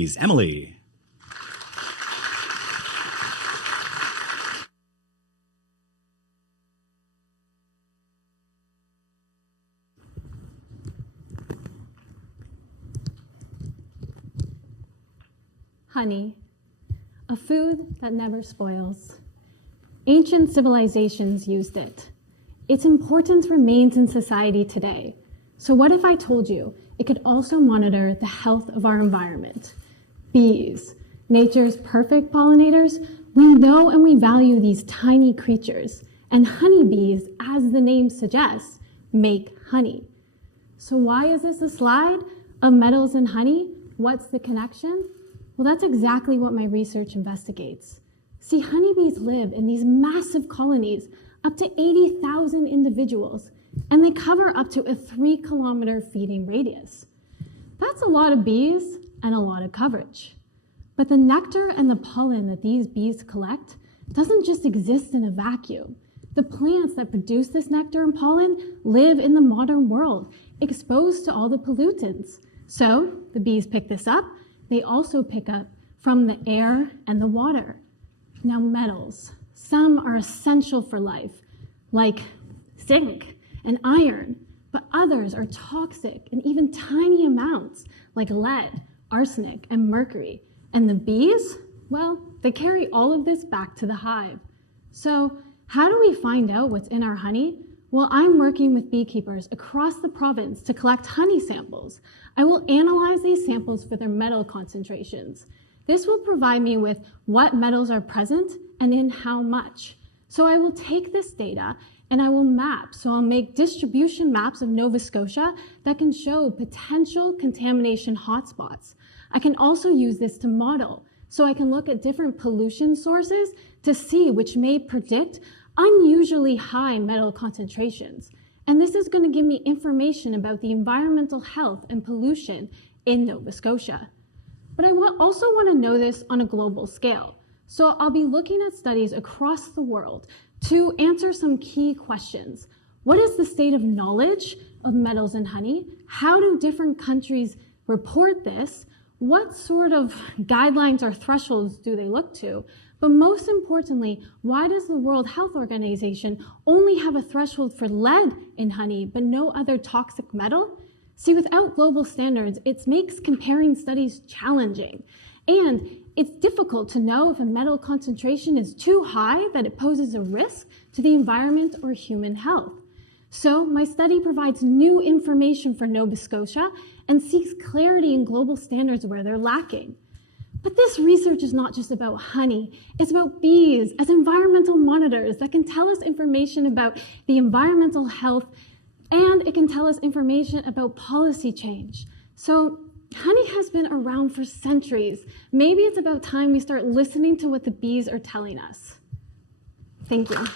He's Emily. Honey, a food that never spoils. Ancient civilizations used it. Its importance remains in society today. So what if I told you it could also monitor the health of our environment? Bees, nature's perfect pollinators, we know and we value these tiny creatures. And honeybees, as the name suggests, make honey. So why is this a slide of metals and honey? What's the connection? Well, that's exactly what my research investigates. See, honeybees live in these massive colonies, up to 80,000 individuals, and they cover up to a 3-kilometer feeding radius. That's a lot of bees and a lot of coverage. But the nectar and the pollen that these bees collect doesn't just exist in a vacuum. The plants that produce this nectar and pollen live in the modern world, exposed to all the pollutants. So the bees pick this up. They also pick up from the air and the water. Now, metals. Some are essential for life, like zinc and iron, but others are toxic in even tiny amounts, like lead, arsenic, and mercury. And the bees, well, they carry all of this back to the hive. So how do we find out what's in our honey? Well, I'm working with beekeepers across the province to collect honey samples. I will analyze these samples for their metal concentrations. This will provide me with what metals are present and in how much. So I will take this data and I will map. So I'll make distribution maps of Nova Scotia that can show potential contamination hotspots. I can also use this to model. So I can look at different pollution sources to see which may predict unusually high metal concentrations. And this is going to give me information about the environmental health and pollution in Nova Scotia. But I also want to know this on a global scale. So I'll be looking at studies across the world to answer some key questions. What is the state of knowledge of metals in honey? How do different countries report this? What sort of guidelines or thresholds do they look to? But most importantly, why does the World Health Organization only have a threshold for lead in honey, but no other toxic metal? See, without global standards, it makes comparing studies challenging. And it's difficult to know if a metal concentration is too high that it poses a risk to the environment or human health. So my study provides new information for Nova Scotia and seeks clarity in global standards where they're lacking. But this research is not just about honey. It's about bees as environmental monitors that can tell us information about the environmental health, and it can tell us information about policy change. So honey has been around for centuries. Maybe it's about time we start listening to what the bees are telling us. Thank you.